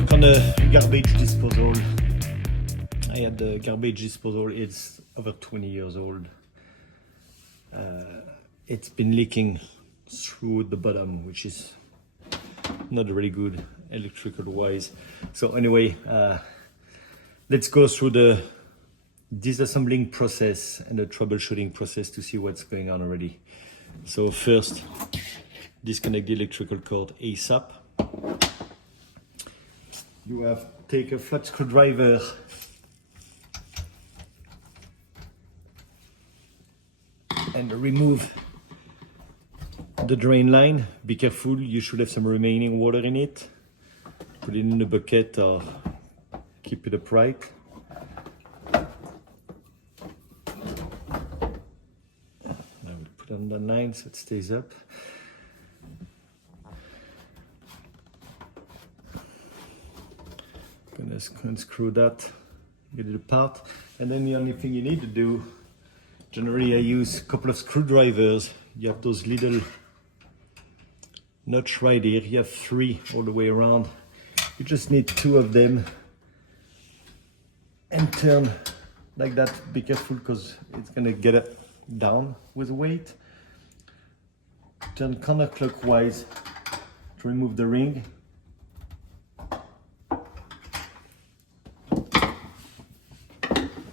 work on a garbage disposal. I had the garbage disposal, it's over 20 years old. It's been leaking through the bottom, which is not really good electrical wise. So anyway, let's go through the disassembling process and the troubleshooting process to see what's going on already. So first, disconnect the electrical cord ASAP. You have to take a flat screwdriver and remove the drain line. Be careful, you should have some remaining water in it. Put it in a bucket or keep it upright. I will put on the line so it stays up. Gonna unscrew that, get it apart, and then the only thing you need to do, generally I use a couple of screwdrivers. You have those little nuts right here. You have 3 all the way around. You just need 2 of them and turn like that. Be careful because it's gonna get up down with weight. Turn counterclockwise to remove the ring.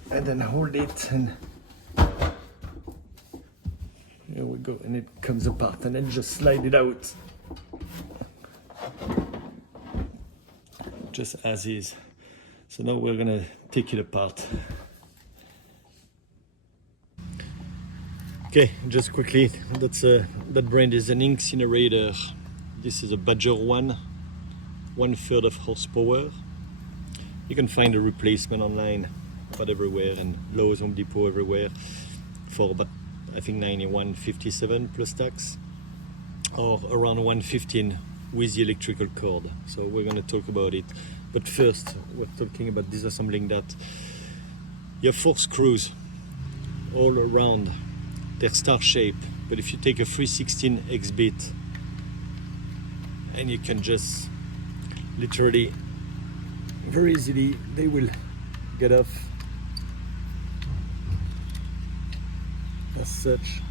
And then hold it, and here we go, and it comes apart, and then just slide it out just as is. So now we're gonna take it apart. Okay, just quickly, that brand is an in-sink-erator. This is a Badger 1/3 of horsepower. You can find a replacement online, but everywhere, and Lowe's, Home Depot, everywhere, for about I think 91.57 plus tax, or around 115 with the electrical cord. So we're going to talk about it, but first we're talking about disassembling that. You have 4 screws all around. They're star shape, but if you take a 3/16 X bit and you can just literally very easily, they will get off as such.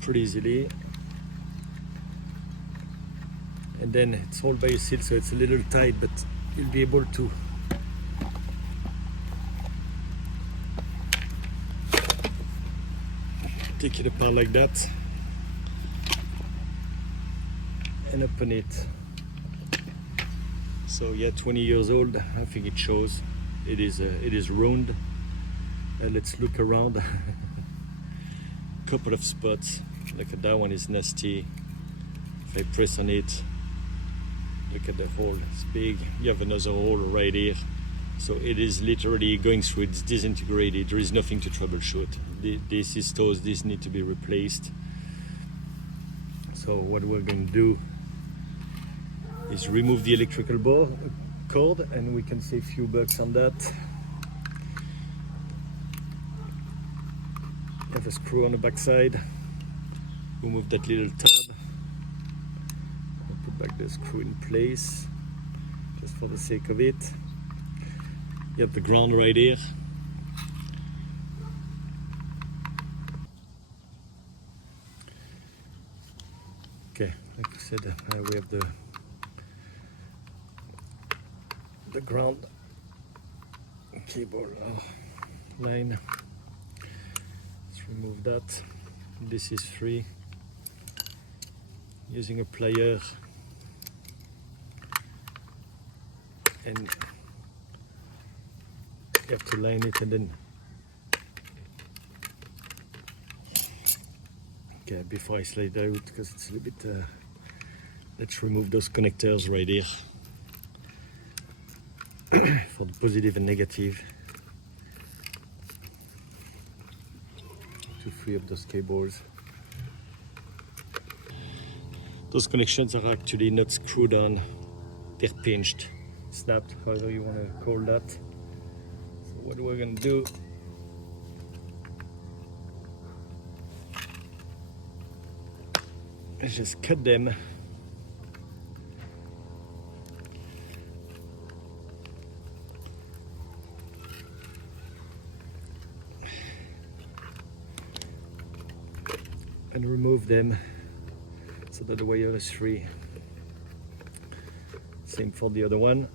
Pretty easily, and then it's all by a seal, so it's a little tight, but you'll be able to take it apart like that and open it. So yeah, 20 years old. I think it shows. It is ruined. Let's look around. Couple of spots. Look at that one, is nasty. If I press on it, look at the hole. It's big. You have another hole right here. So it is literally going through. It's disintegrated. There is nothing to troubleshoot. This is toast. This needs to be replaced. So what we're going to do is remove the electrical cord, and we can save a few bucks on that. Have a screw on the back side. Remove that little tab. I'll put back the screw in place, just for the sake of it. You have the ground right here. Okay, like I said, we have the ground cable line. Let's remove that. This is free. Using a plier, and you have to line it, and then okay, before I slide out, because it's a little bit let's remove those connectors right here for the positive and negative, to free up those cables. Those connections are actually not screwed on, they're pinched, snapped, however you want to call that. So what we're going to do, Let's just cut them. And remove them so that the wire is free. Same for the other one.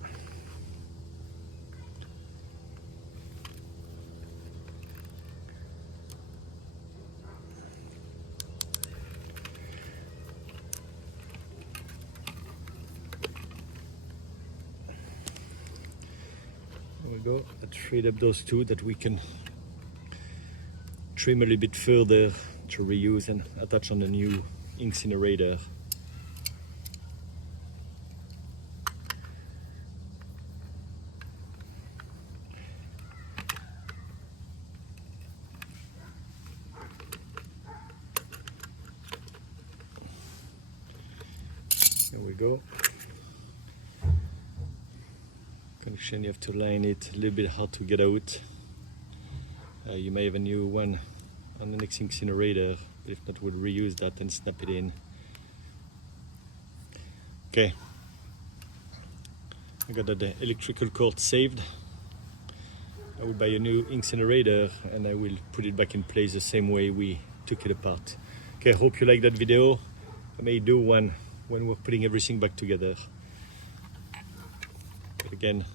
There we go. I freed up those two that we can trim a little bit further to reuse and attach on the new incinerator. There we go. Connection, you have to line it, a little bit hard to get out. You may have a new one on the next incinerator, but if not, we'll reuse that and snap it in. Okay, I got the electrical cord saved. I will buy a new incinerator and I will put it back in place the same way we took it apart. Okay, I hope you like that video. I may do one when we're putting everything back together. But again,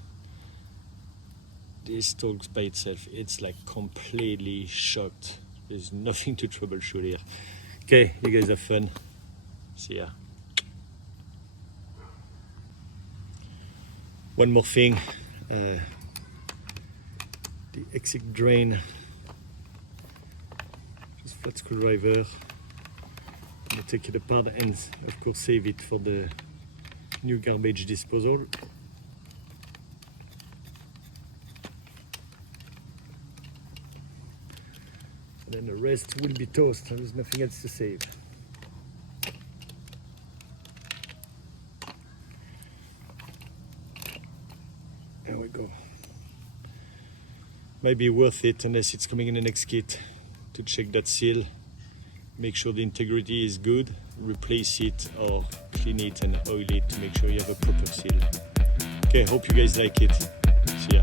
this talks by itself. It's like completely shocked. There's nothing to troubleshoot here. Okay, you guys have fun. See ya. One more thing. The exit drain. Just flat screwdriver. I'm gonna take it apart and of course save it for the new garbage disposal. And then the rest will be toast. There's nothing else to save. There we go. Might be worth it unless it's coming in the next kit to check that seal. Make sure the integrity is good, replace it or clean it and oil it to make sure you have a proper seal. Okay, hope you guys like it. See ya.